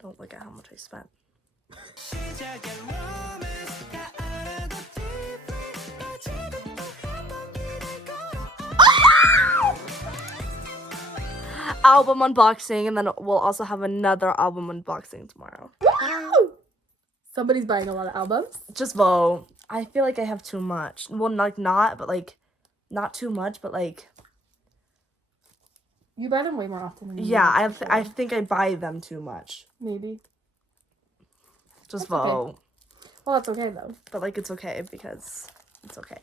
Don't look at how much I spent. Album unboxing, and then we'll also have another album unboxing tomorrow. Somebody's buying a lot of albums. Just vote. I feel like I have too much. Well, like not, but like not too much, but like. You buy them way more often than me. Yeah, I think I buy them too much. Maybe. Just That's vote. Okay. Well, that's okay though. But like it's okay because it's okay.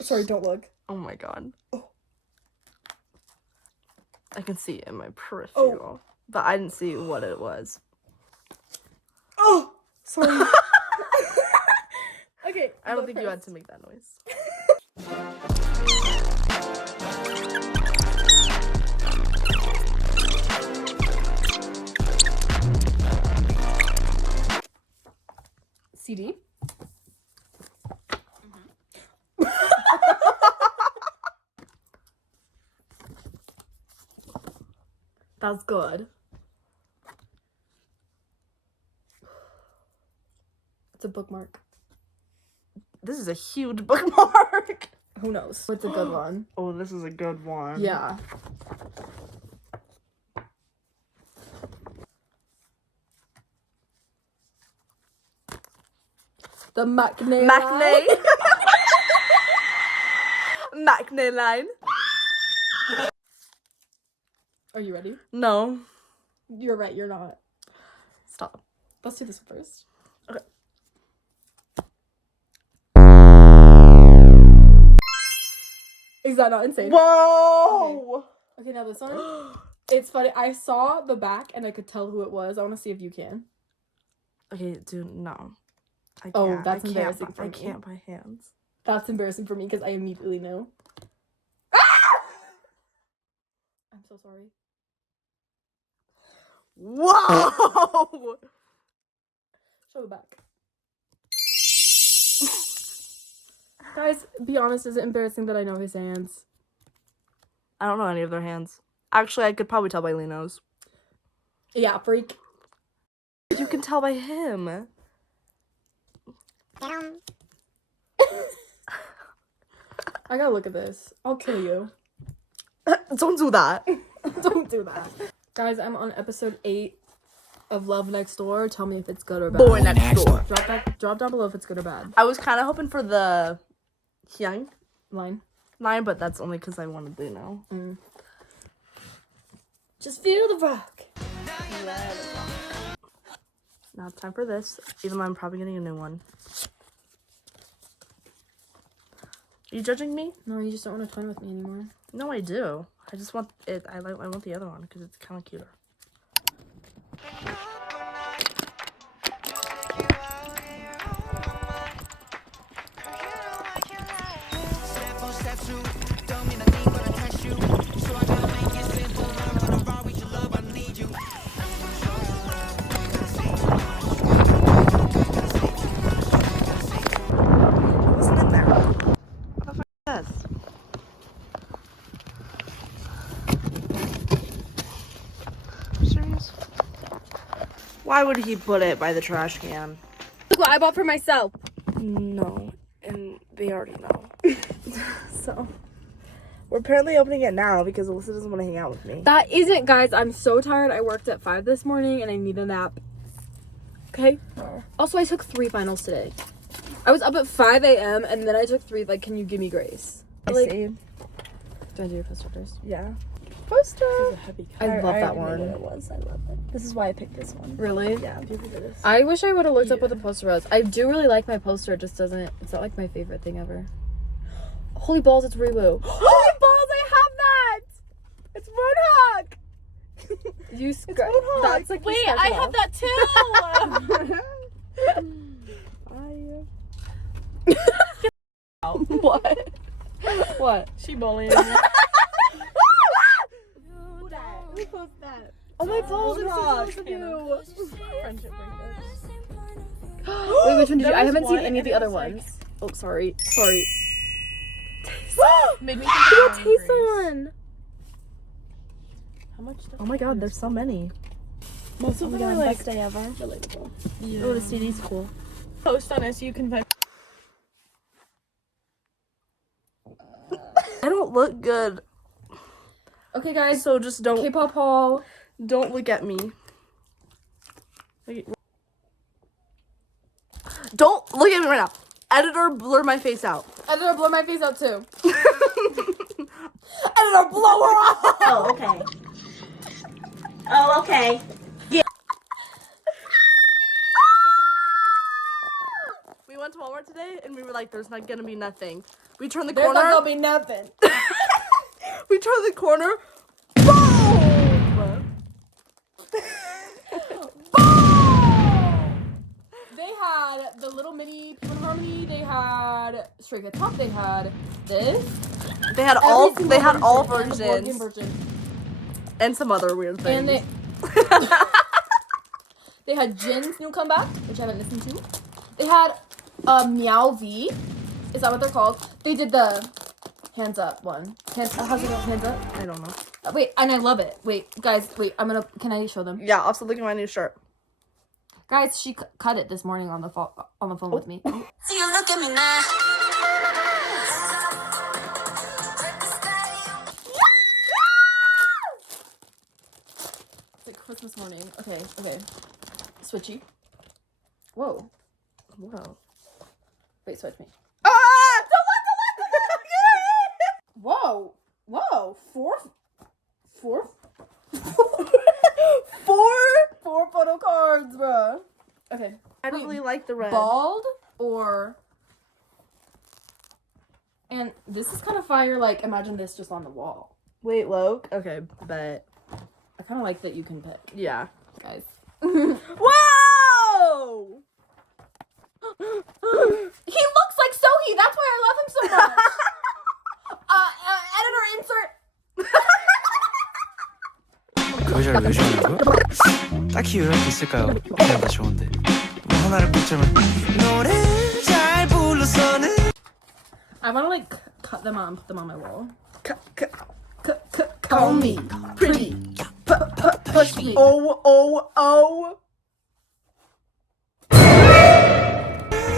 Sorry, don't look. Oh my god. Oh. I can see it in my peripheral. Oh. But I didn't see what it was. Oh! Sorry. Okay. I don't think you had to make that noise. CD? That's good. It's a bookmark. This is a huge bookmark. Who knows? It's a good one. Oh, this is a good one. Yeah. The Macnay Macnay. Macnay line. Are you ready? No. You're right, you're not. Stop. Let's do this one first. Okay. Is that not insane? Whoa! Okay, now this one. It's funny. I saw the back and I could tell who it was. I want to see if you can. Okay, dude, no. I Oh, can't. that's I can't embarrassing by- for I me. can't by hands. That's embarrassing for me because I immediately knew. I'm so sorry. Whoa! Show it back. Guys, be honest, is it embarrassing that I know his hands? I don't know any of their hands. Actually, I could probably tell by Lino's. Yeah, freak. You can tell by him. I gotta look at this. I'll kill you. Don't do that. Don't do that. Guys, I'm on episode 8 of Love Next Door. Tell me if it's good or bad. Boy next door. Drop down below if it's good or bad. I was kind of hoping for the Hyung Line. line, but that's only because I wanted Lino. Just feel the rock. Now it's time for this, even though I'm probably getting a new one. Are you judging me? No, you just don't want to twin with me anymore. No, I do. I just want it. I want the other one because it's kind of cuter. Wasn't in there. What the fuck is this? Serious? Why would he put it by the trash can? Look what I bought for myself. No, and they already know. So, we're apparently opening it now because Alyssa doesn't want to hang out with me. That isn't, guys. I'm so tired. I worked at 5 this morning and I need a nap. Okay? Also, I took 3 finals today. I was up at 5 a.m. and then I took 3. Like, can you give me grace? I Like, see. do I do your poster first? Yeah. Poster. This is a heavy I love that already knew one. what it was. I love it. This is why I picked this one. Really? Yeah. Do you think it is? I wish I would have looked up what the poster was. I do really like my poster. It just doesn't. It's not like my favorite thing ever. Holy balls! It's Rewu. Holy balls! I have that. It's Roadhog. You Roadhog. That's like Wait, I have that too. What? What? She bullying. Who posted that? Oh my balls! I'm so Roadhog. jealous of you. Friendship breakups. Wait, which one did you? I There was haven't seen one any of the and other it was like- ones. Oh, sorry. Sorry. Made me You got think of Tason. How much Oh my god, there's so many. Most of them are God, like best day ever. relatable. Oh, the CD's cool. Post on SU Confession. I don't look good, Okay, guys. so just don't K-pop haul. look at me. Don't look at me right now. Editor, blur my face out. Editor, blow my face out too. Editor, blow her off. Oh, okay. Oh, okay. We went to Walmart today, and we were like, "There's not gonna be nothing." We turned the There's corner. not gonna be nothing. We turned the corner. Boom! They had the little mini People in Harmony. They had Stray Kids Pop. They had this. They had all. Every They had single all version, and the board game versions version. and some other weird things. And they had Jin's new comeback, which I haven't listened to. They had Meow V. Is that what they're called? They did the hands up one. How's it called? Hands up? I don't know. Wait, and I love it. Wait, guys, wait. Can I show them? Yeah, also look at my new shirt. Guys, she cut it this morning on the phone with me. So you look at me now. It's like Christmas morning. Okay. Switchy. Whoa. Whoa. Wait, switch me. Ah! Whoa. Four photo cards, bruh. Okay. I don't really like the red. Bald or... And this is kind of fire, like, imagine this just on the wall. Wait, Loke. Okay, but I kind of like that you can pick, yeah. guys. Whoa! He looks like Sohee, that's why I love him so much. Editor insert. 그걸 왜 좋아하냐고요? 딱히 요령 있을까요? 그냥 다 좋은데 뭐 하나를 꼽자면 노래를 잘 불러서는 I want to, like, cut them out and put them on my wall. Call me pretty. push me. Oh.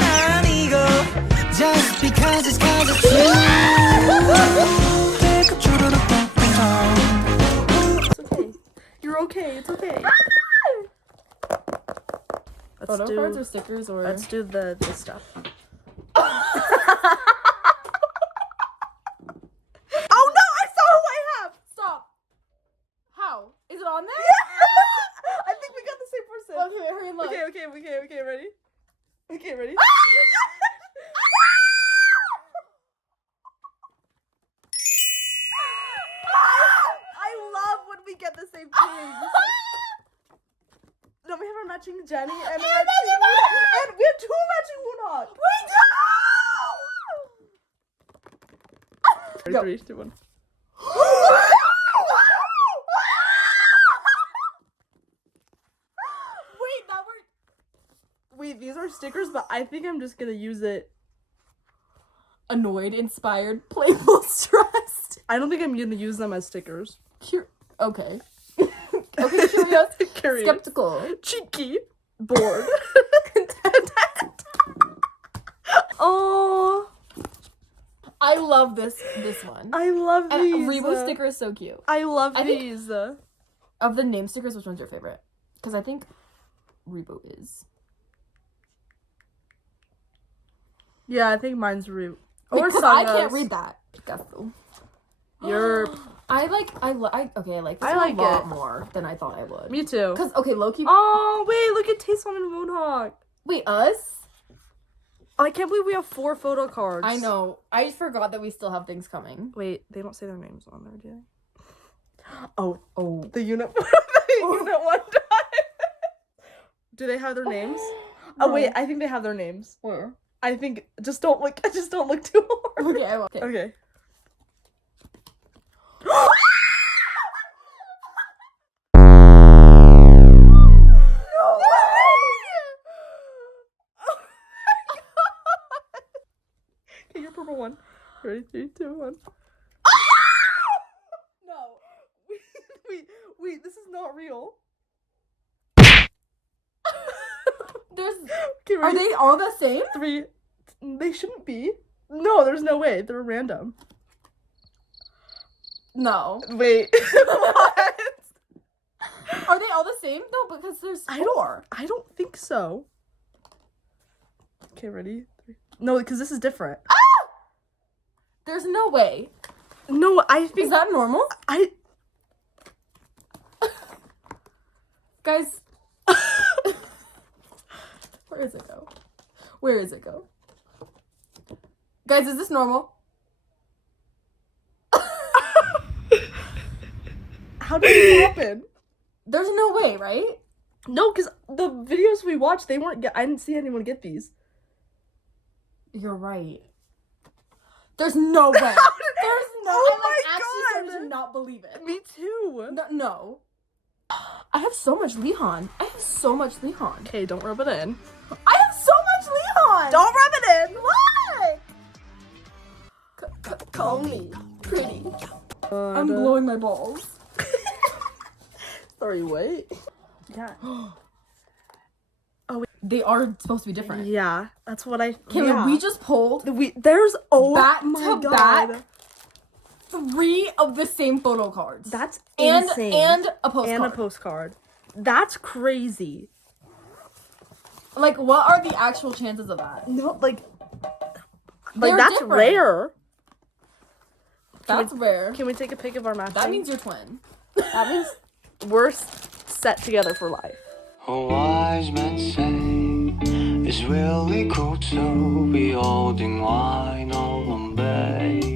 아니고 Just because it's cause it's true It's okay. You're okay. It's okay. Photo cards or stickers or... Let's do the stuff. Oh no! I saw who I have. Stop. How? Is it on there? I think we got the same person. Okay, wait, hurry and look. Okay. Ready? Okay, ready? I love when we get the same things. No, we have our matching Jenny and we have two matching Moonhawk. We do. 3, 2, 1. Wait, that worked. Wait, these are stickers, but I think I'm just gonna use it. Annoyed, inspired, playful, stressed. I don't think I'm gonna use them as stickers. Okay. Okay, curious. Skeptical. Cheeky. Bored. Oh, I love this one. I love And these. Rebo sticker is so cute. I love I think- these. Of the name stickers, which one's your favorite? Because I think Rebo is. Yeah, I think mine's Root. Or Because I Sunghost. can't read that. Picasso. You're. I like this I one like a lot it. more than I thought I would. Me too. Because, okay, Loki. Oh, wait, look at Taste and Moonhawk. Wait, us? I can't believe we have 4 photo cards. I know. I forgot that we still have things coming. Wait, they don't say their names on there, do they? Oh, Oh. the unit. The unit one time. Do they have their names? Oh, wait, I think they have their names. Where? I think just don't look too hard. Okay, I will. Okay. Okay. Okay, your purple one. Ready? 3, 2, 1. No. Wait, this is not real. There's. Okay, Are ready? they all the same? 3. They shouldn't be. No, there's no way. They're random. No. Wait. What? Are they all the same? No, because there's 4. I don't think so. Okay, ready? 3. No, because this is different. There's no way. No, I think Is that normal? I. Guys. Where is it go? Where is it go? Guys, is this normal? How did this happen? There's no way, right? No, because the videos we watched, they weren't. I didn't see anyone get these. You're right. There's no way. There's no. Oh I'm like my actually God. starting to not believe it. Me too. No. I have so much Lehan. Okay, don't rub it in. I have so much Lehan. Don't rub it in. What? Call me pretty. God. I'm blowing my balls. Sorry, wait. Yeah. They are supposed to be different. Yeah, that's what I. Kaylin, yeah. we just pulled There's back my to God. back 3 of the same photo cards. That's and insane. and a postcard. And a postcard. That's crazy. Like, what are the actual chances of that? No, like They're that's different. rare. That's rare. Can we take a pic of our matching? That means you're twin. that means we're set together for life. A wise man say it's really cool to be holding wine on Bombay.